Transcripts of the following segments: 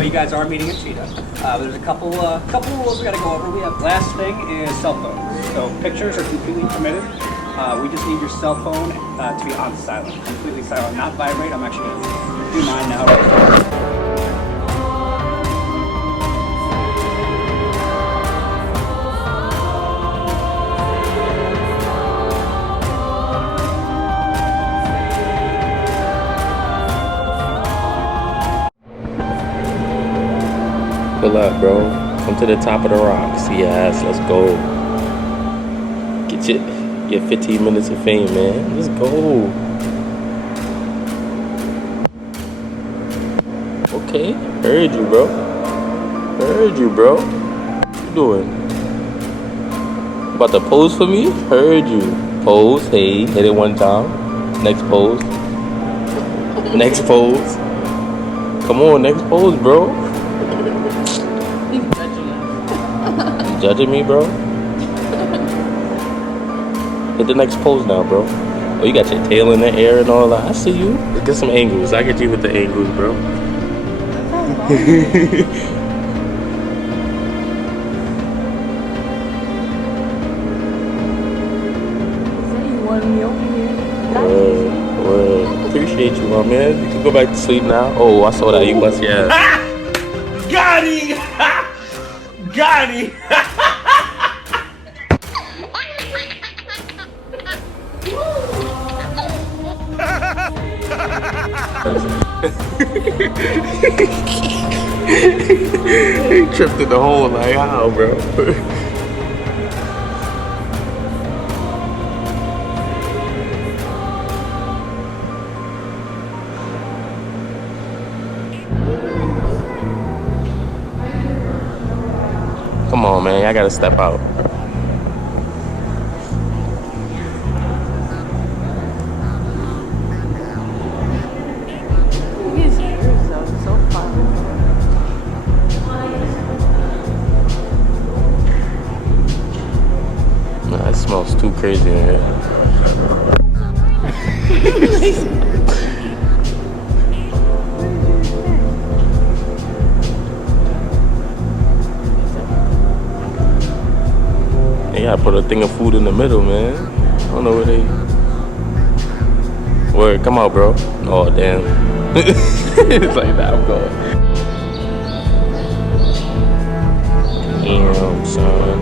but you guys are meeting at Cheetah. There's a couple rules we got to go over. We have last thing is cell phones. So pictures are completely permitted. We just need your cell phone to be on silent, completely silent, not vibrate. I'm actually going to do mine now. Pull up, bro. Come to the top of the rocks. Yes, let's go. Get 15 minutes of fame, man. Let's go. Okay, heard you, bro. Heard you, bro. What you doing? About to pose for me? Heard you. Pose. Hey, hit it one time. Next pose. Next pose. Come on, next pose, bro. He's judging us. You judging me, bro? Hit the next pose now, bro. Oh, you got your tail in the air and all that. I see you. Let's get some angles. I get you with the angles, bro. Well, appreciate you, my man. You can go back to sleep now. Oh, I saw that. You bust your ass. Got him! Got him! He tripped in the hole like how, bro? Come on, man. I gotta step out. His ears though, so fun. Nah, it smells too crazy in here. They gotta put a thing of food in the middle, man. I don't know where they. Word, come out, bro. Oh, damn. It's like that, I'm going. Damn, son.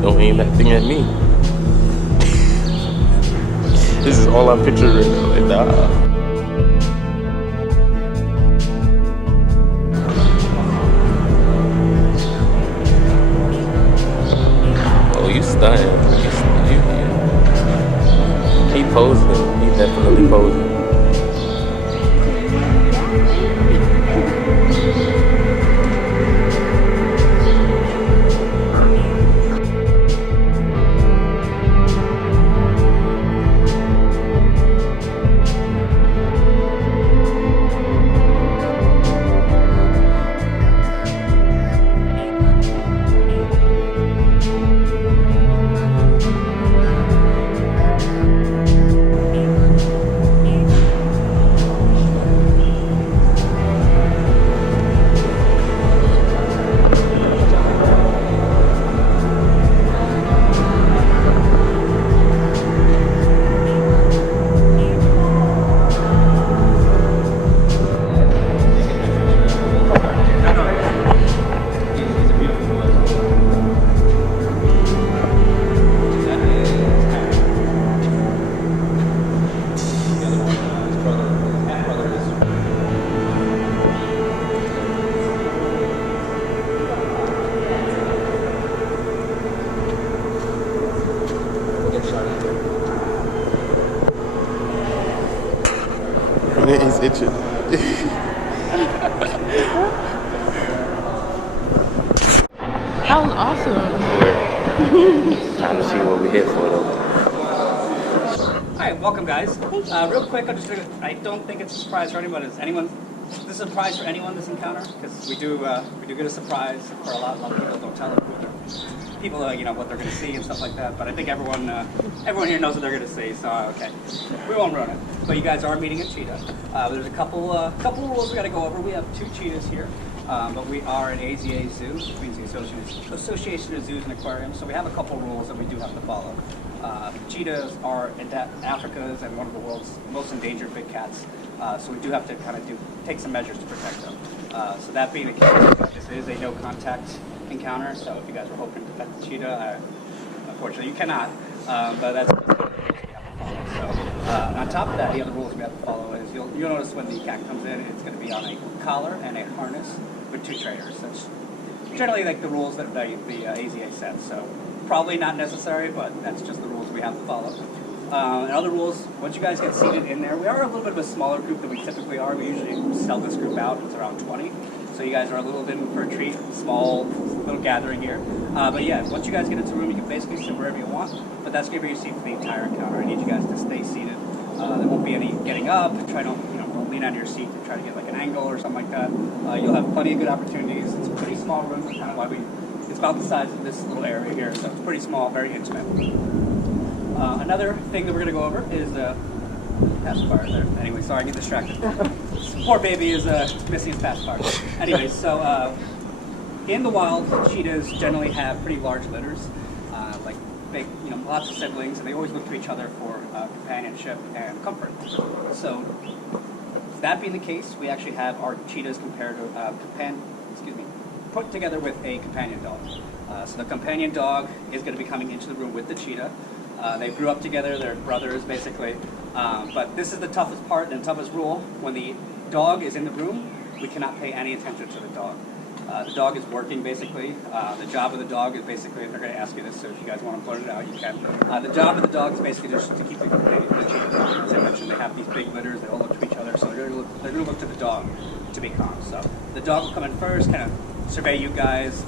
Don't aim that thing at me. This is all I'm picturing right now. Like, nah. Oh, you stunning. He posing. He definitely posing. He's itching. That was awesome. Time to see what we're here for, though. All right, welcome, guys. Real quick, I don't think it's a surprise for anyone. Has anyone this is a surprise for anyone this encounter because we do get a surprise for a lot of people don't tell people you know what they're going to see and stuff like that. But I think everyone here knows what they're going to see, so okay, we won't ruin it. But you guys are meeting a cheetah. There's a couple rules we got to go over. We have 2 cheetahs here. But we are an AZA zoo, which means the Association of Zoos and Aquariums, so we have a couple rules that we do have to follow. Cheetahs are Africa's and one of the world's most endangered big cats, so we do have to kind of take some measures to protect them. So that being the case, this is a no-contact encounter, so if you guys were hoping to pet the cheetah, unfortunately you cannot, but that's the rules we have to follow. So on top of that, the other rules we have to follow is you'll notice when the cat comes in, it's going to be on a collar and a harness with 2 trainers. That's generally like the rules that the AZA sets. So probably not necessary, but that's just the rules we have to follow. And other rules, once you guys get seated in there, we are a little bit of a smaller group than we typically are. We usually sell this group out. It's around 20. So you guys are a little bit in for a treat, small little gathering here. But yeah, once you guys get into the room, you can basically sit wherever you want. But that's going to be your seat for the entire encounter. I need you guys to stay seated. There won't be any getting up. Don't lean out of your seat to try to get like an angle or something like that. You'll have plenty of good opportunities. It's a pretty small room. That's kind of why it's about the size of this little area here. So it's pretty small, very intimate. Another thing that we're going to go over is pacifier there. Anyway, sorry, I get distracted. Poor baby is missing his pacifier. Anyway, so in the wild, cheetahs generally have pretty large litters, like big, lots of siblings, and they always look to each other for companionship and comfort. So that being the case, we actually have our cheetahs put together with a companion dog. So the companion dog is going to be coming into the room with the cheetah. They grew up together, they're brothers basically. But this is the toughest part and the toughest rule. When the dog is in the room, we cannot pay any attention to the dog. The dog is working basically. The job of the dog is basically, they're going to ask you this, so if you guys want to blurt it out, you can. The job of the dog is basically just to keep the cheetah calm. As I mentioned, they have these big litters, they all look to each other, so they're going to look to the dog to be calm. So the dog will come in first, kind of survey you guys,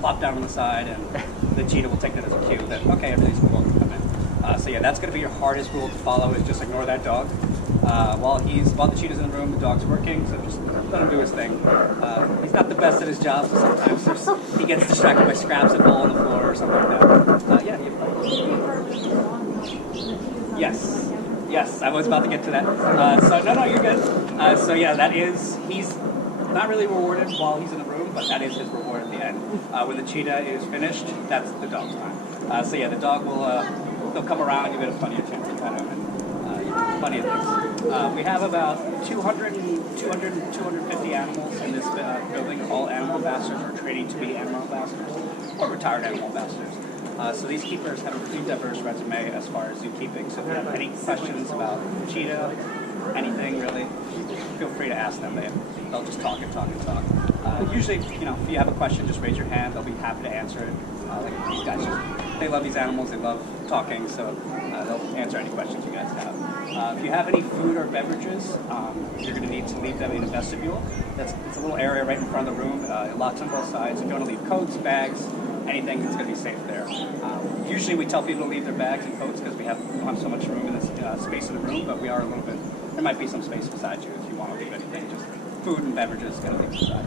plop down on the side, and the cheetah will take that as a cue that, okay, everything's cool, come in. So yeah, that's going to be your hardest rule to follow, is just ignore that dog. While the cheetah's in the room, the dog's working, so just let him do his thing. He's not the best at his job, so sometimes he gets distracted by scraps that fall on the floor or something like that. Yes, I was about to get to that. So no, you're good. So yeah, he's not really rewarded while he's in the room, but that is his reward at the end. When the cheetah is finished, that's the dog's time. So yeah, the dog they'll come around, you get plenty of chance to pet him, and plenty of things. We have about 250 animals in this building. All animal ambassadors are training to be animal ambassadors or retired animal ambassadors. So these keepers have a pretty diverse resume as far as zookeeping. So if you have any questions about cheetah, anything really, feel free to ask them. They'll just talk and talk and talk. Usually, if you have a question, just raise your hand. They'll be happy to answer it. Like these guys, they love these animals. They love talking, so they'll answer any questions you guys have. If you have any food or beverages, you're going to need to leave them in a vestibule. It's a little area right in front of the room. Lots on both sides. If you want to leave coats, bags, anything, it's going to be safe there. Usually we tell people to leave their bags and coats because we don't have so much room in this space in the room, but we are a little bit, there might be some space beside you if you want to leave anything. Just food and beverages, got to leave beside.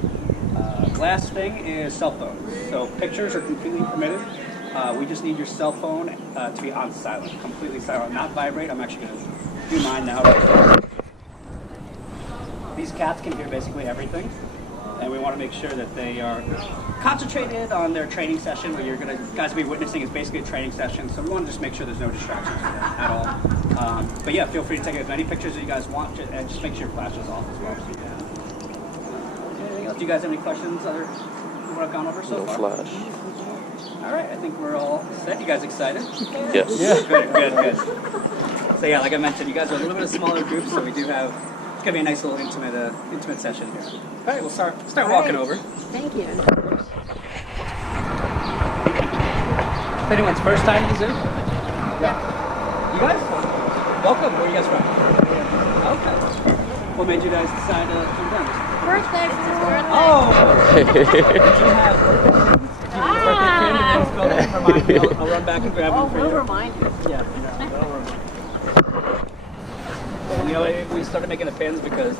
Last thing is cell phones. So pictures are completely permitted. We just need your cell phone to be on silent, completely silent, not vibrate. I'm actually going to do mine now. These cats can hear basically everything, and we want to make sure that they are concentrated on their training session. What you're guys will be witnessing is basically a training session, so we want to just make sure there's no distractions at all. But yeah, feel free to take as many pictures as you guys want, and just make sure your flash is off as well. Anything else? Do you guys have any questions what I've gone over so far? No flash. All right, I think we're all set. You guys excited? Yes. Yeah. Good. So yeah, like I mentioned, you guys are a little bit of smaller group, so we do have, it's gonna be a nice little intimate session here. All right, we'll start walking over. Thank you. If anyone's first time to the zoo? Yeah. You guys? Welcome. Where are you guys from? Okay. What made you guys decide to come down? Birthday. Oh! Did you have birthday kid? Remind me. I'll run back and grab one for you. We'll remind you. Yeah. We'll remind you. We started making the pins because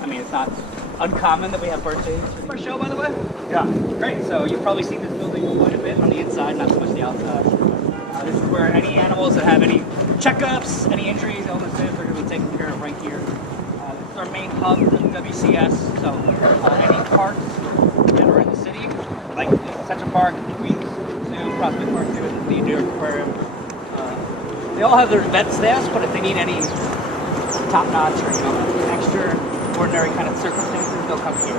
I mean, it's not uncommon that we have birthdays for our show, by the way. Yeah, great. So you've probably seen this building quite a bit on the inside, not so much the outside. This is where any animals that have any checkups, any injuries, illnesses, are going to be taken care of right here. This is our main hub for the WCS. So any parks that are in the city, like Central Park, Queens Zoo, Prospect Park, the New York Aquarium, they all have their vet staffs, but if they need any top-notch or extraordinary kind of circumstances, they'll come here.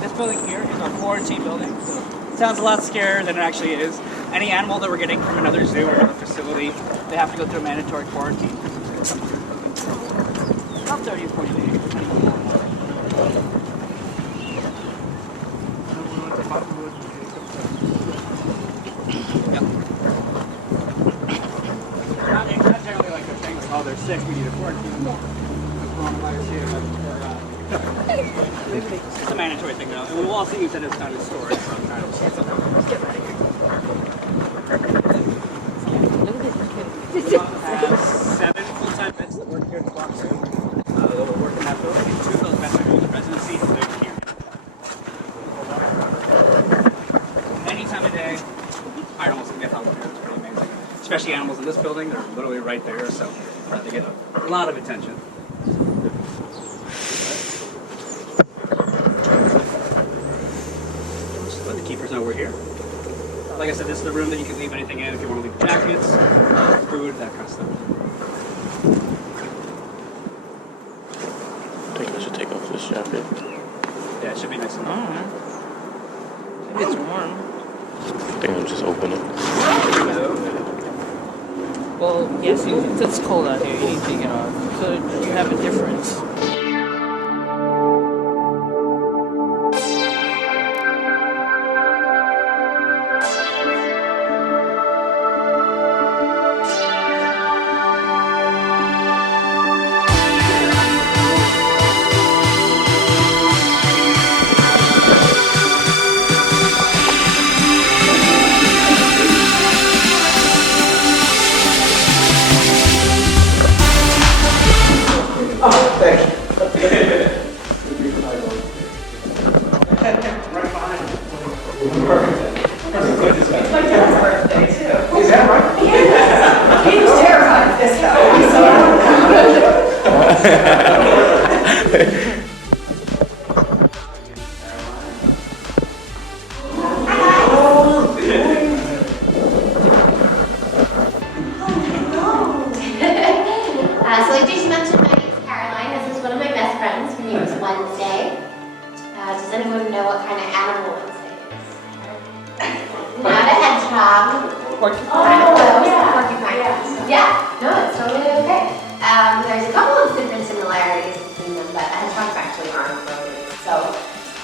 This building here is our quarantine building. So it sounds a lot scarier than it actually is. Any animal that we're getting from another zoo or another facility, they have to go through a mandatory quarantine. About 30 or 40 days, depending on not generally like they're saying, oh, they're sick, we need a quarantine. Coronavirus here, it's a mandatory thing though, and we will also use it as kind of storage. Let's get ready. We have 7 full-time vets that work here at the Bronx Zoo. They will work in that building, and 2 of those vets are doing the residency, so they're here. Any time of day, animals can get help here. It's pretty amazing. Especially animals in this building, they're literally right there, so they get a lot of attention. Just let the keepers know we're here. Like I said, this is the room that you can leave anything in if you want to leave jackets, food, that kind of stuff. I think I should take off this jacket. Yeah, it should be nice and warm. Maybe it's warm. I think I'll just open it. Well, yes, it's cold out here. You need to take it off. So you have a difference. So I just mentioned my name is Caroline. This is one of my best friends. Her name is Wednesday. Does anyone know what kind of animal Wednesday is? Not a hedgehog. Porcupine. Porcupine. Yeah. No, it's totally okay. There's a couple of different similarities between them, but hedgehogs actually aren't rodents. So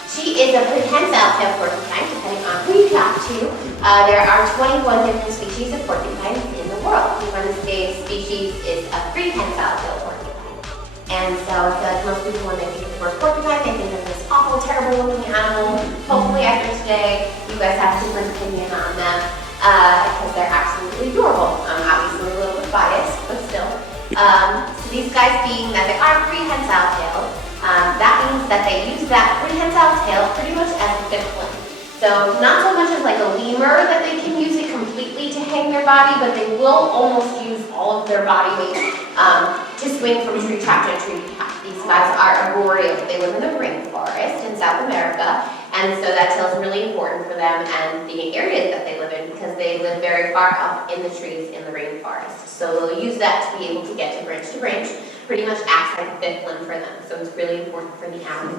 she is a prehensile tail porcupine, depending on who you talk to. There are 21 different species of porcupines in the world. The Wednesday species is a prehensile tail porcupine. And so I feel like most people, when they think of the word porcupine, they think of this awful, terrible looking animal. Hopefully after today, you guys have a different opinion on them, because they're absolutely adorable. Obviously a little bit biased, but still. So these guys, being that they are prehensile tailed, that means that they use that prehensile tail pretty much as a fifth limb. So not so much as like a lemur that they can use it completely to hang their body, but they will almost use all of their body weight to swing from tree top to tree top. These guys are arboreal. They live in the rainforest in South America, and so that tail is really important for them and the areas that they live in, because they live very far up in the trees in the rainforest. So they'll use that to be able to get to branch, pretty much acts like a fifth limb for them. So it's really important for the animal.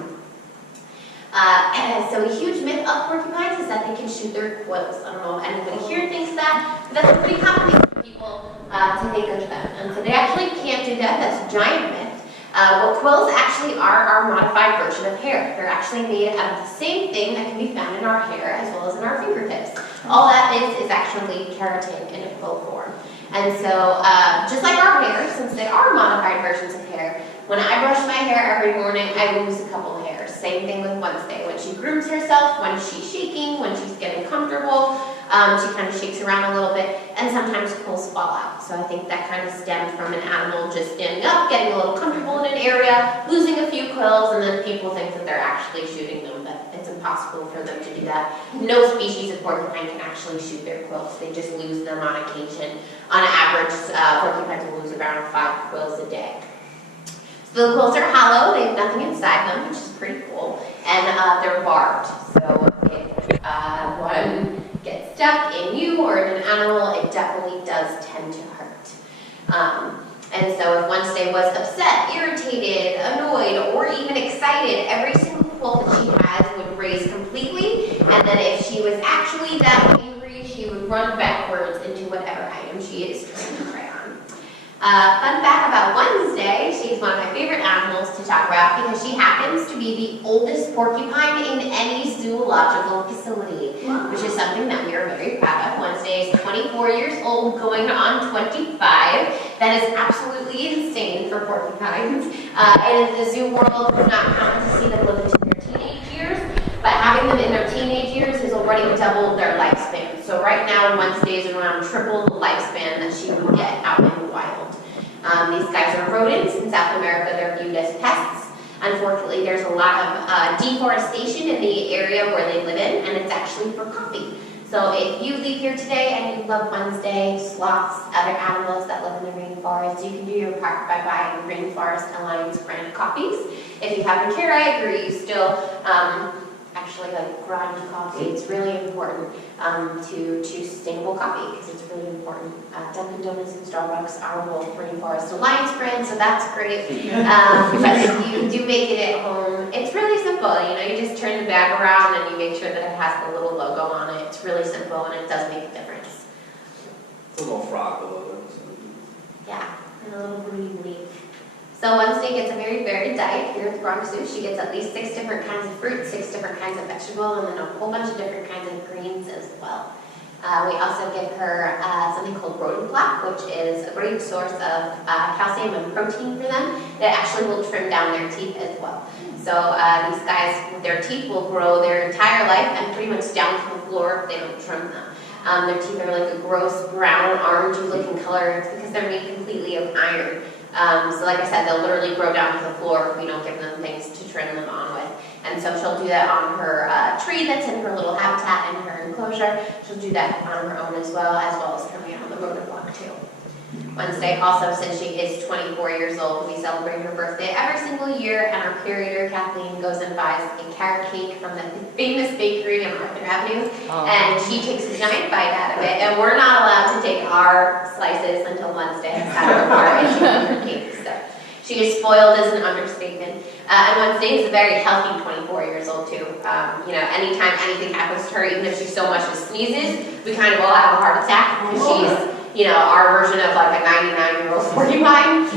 So a huge myth of porcupines is that they can shoot their quills. I don't know if anybody here thinks that, but that's a pretty common thing for people to think of them. And so they actually can't do that. That's a giant myth. What quills actually are modified version of hair. They're actually made out of the same thing that can be found in our hair as well as in our fingertips. All that is actually keratin in a quill form. And so just like our hair, since they are modified versions of hair, when I brush my hair every morning, I lose a couple hairs. same thing with Wednesday. When she grooms herself, when she's shaking, when she's getting comfortable, she kind of shakes around a little bit, and sometimes quills fall out. So I think that kind of stemmed from an animal just standing up, getting a little comfortable in an area, losing a few quills, and then people think that they're actually shooting them, but it's impossible for them to do that. No species of porcupine can actually shoot their quills. They just lose them on occasion. On average, porcupines will lose around 5 quills a day. So the quills are hollow, they have nothing inside them, which is pretty cool, and they're barbed. So if one gets stuck in you or in an animal, it definitely does tend to hurt. And so if Wednesday was upset, irritated, annoyed, or even excited, every single quilt that she has would raise completely, and then if she was actually that angry, she would run backwards into whatever item she is trying to try on. Fun fact about Wednesday, she's one of my favorite animals to talk about because she happens to be the oldest porcupine in any zoological facility, which is something that we are very proud of. Wednesday is 24 years old, going on 25. That is absolutely insane for porcupines. And in the zoo world, it's not common to see them live into their teenage years, but having them in their teenage years has already doubled their lifespan. So right now, Wednesday is around triple the lifespan that she would get out in the wild. These guys are rodents. In South America, they're viewed as pests. Unfortunately, there's a lot of deforestation in the area where they live in, and it's actually for coffee. So if you leave here today and you love Wednesday, sloths, other animals that live in the rainforest, you can do your part by buying Rainforest Alliance brand coffees. If you have a Keurig or you still actually like grind coffee, it's really important to choose sustainable coffee because it's really important. Dunkin' Donuts and Starbucks are both Rainforest Alliance brands, so that's great. But if you do make it at home, it's really simple. You know, you just turn the bag around and you make sure that it has the little logo on it. It's really simple and it does make a difference. It's a little frog logo. Yeah, and a little green leaf. So Wednesday gets a very varied diet here at the Bronx Zoo. She gets at least 6 different kinds of fruit, 6 different kinds of vegetable, and then a whole bunch of different kinds of greens as well. We also give her something called rodent block, which is a great source of calcium and protein for them. It actually will trim down their teeth as well. So these guys, their teeth will grow their entire life and pretty much down to the floor if they don't trim them. Their teeth are like a gross brown, orangey looking color. It's because they're made completely of iron. So like I said, they'll literally grow down to the floor if we don't give them things to trim them on with. And so she'll do that on her tree that's in her little habitat in her enclosure. She'll do that on her own as well as trimming on the rodent block too. Wednesday also, since she is 24 years old, we celebrate her birthday every single year, and our curator, Kathleen, goes and buys a carrot cake from the famous bakery on Arthur Avenue, and she takes a giant bite out of it, and we're not allowed to take our slices until Wednesday has had her part and she's eaten her cake. So she is spoiled as an understatement. And Wednesday is a very healthy 24 years old too. You know, anytime anything happens to her, even if she so much as sneezes, we kind of all have a heart attack because she's, you know, our version of like a 99-year-old porcupine.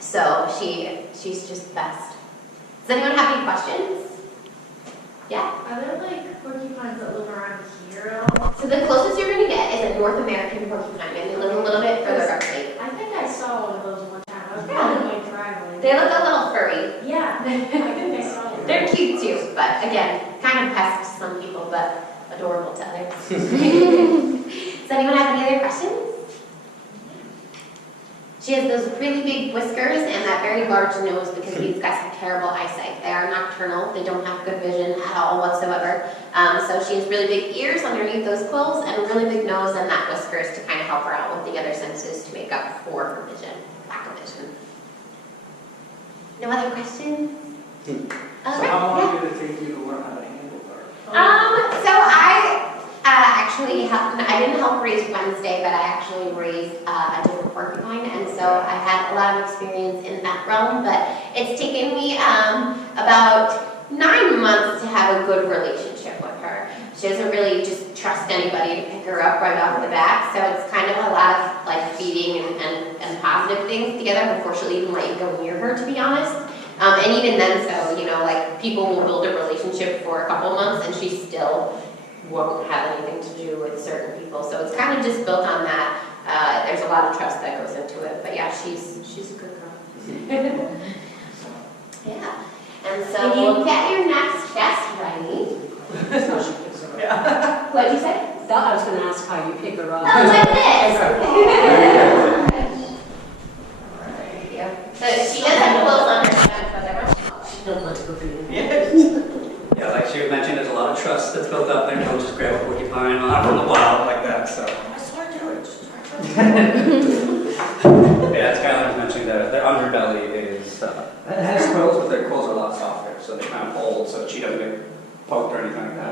So she's just the best. Does anyone have any questions? Yeah? Are there like porcupines that live around here? So the closest you're going to get is a North American porcupine, and they live a little bit further upstate. I think I saw one of those one time. I was in my driveway. They look a little furry. Yeah, I think I saw one. They're cute too, but again, kind of pests to some people, but adorable to others. Does anyone have any other questions? She has those really big whiskers and that very large nose because these guys have terrible eyesight. They are nocturnal. They don't have good vision at all whatsoever. So she has really big ears underneath those quills and a really big nose and that whiskers to kind of help her out with the other senses to make up for her vision, lack of vision. No other questions? So how long did it take you to learn how to handle her? So I I didn't help raise Wednesday, but I actually raised a different porcupine, and so I had a lot of experience in that realm, but it's taken me about 9 months to have a good relationship with her. She doesn't really just trust anybody to pick her up right off the bat, so it's kind of a lot of like feeding and positive things together before she'll even let you go near her, to be honest. And even then, so, you know, like people will build a relationship for a couple months and she still won't have anything to do with certain people. So it's kind of just built on that. There's a lot of trust that goes into it. But yeah, she's a good girl. Yeah. And so we'll get your next guest ready. That's how she picks her up. What did you say? I was gonna ask how you pick her up. Oh, like this. So she does have clothes on her stomach, but they're much smaller. She don't want to go for you. Yeah, like she mentioned, there's a lot of trust that's built up there. Don't just grab a porcupine from the wild like that. So I swear to it. yeah, as Skylar was mentioning, their underbelly is it has quills, but their quills are a lot softer, so they kind of hold, so she doesn't get poked or anything like that.